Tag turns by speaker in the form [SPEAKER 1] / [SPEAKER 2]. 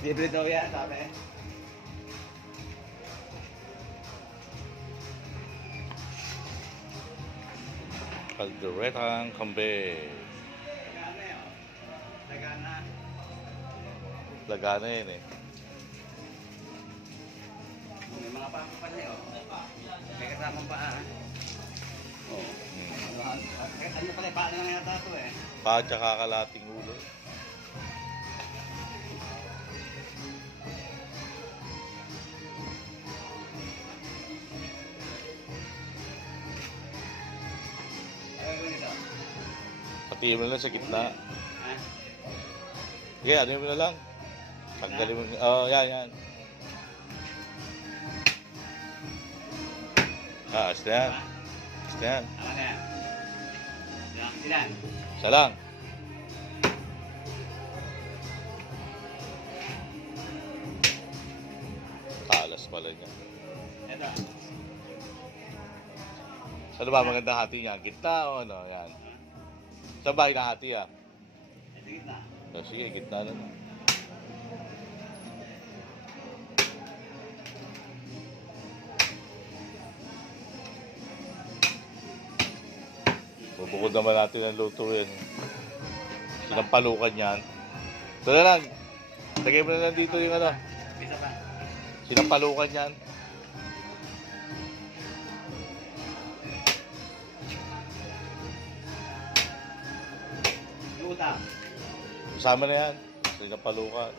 [SPEAKER 1] Libre daw yan, sabi.
[SPEAKER 2] Calderetang kambe.
[SPEAKER 1] Tagana.
[SPEAKER 2] Lagana yun eh.
[SPEAKER 1] May mga papa pa niya, oh. May kasamang paa, ah. Oo.
[SPEAKER 2] Hmm.
[SPEAKER 1] Ano, ano pala, paa na lang yata ito eh.
[SPEAKER 2] Paa tsaka kalating ulo. Pati mo lang sa gitna. Okay, ano mo na lang. Tanggalin mo. Oh, yan, yan. Ah, asta yan. Asta yan. Isa lang. Talas pala niya.
[SPEAKER 1] Ito.
[SPEAKER 2] Ano ba magandang hati niya? Gitna o ano? Yan. Sa bahay na hati ah.
[SPEAKER 1] Ito gitna.
[SPEAKER 2] So, sige, gitna na lang. Bubukod naman natin ang luto yan. Sinampalukan yan. Ito na lang. Lagay mo na lang dito yung ano. Sinampalukan yan. Kasama na yan. Sinampalukan.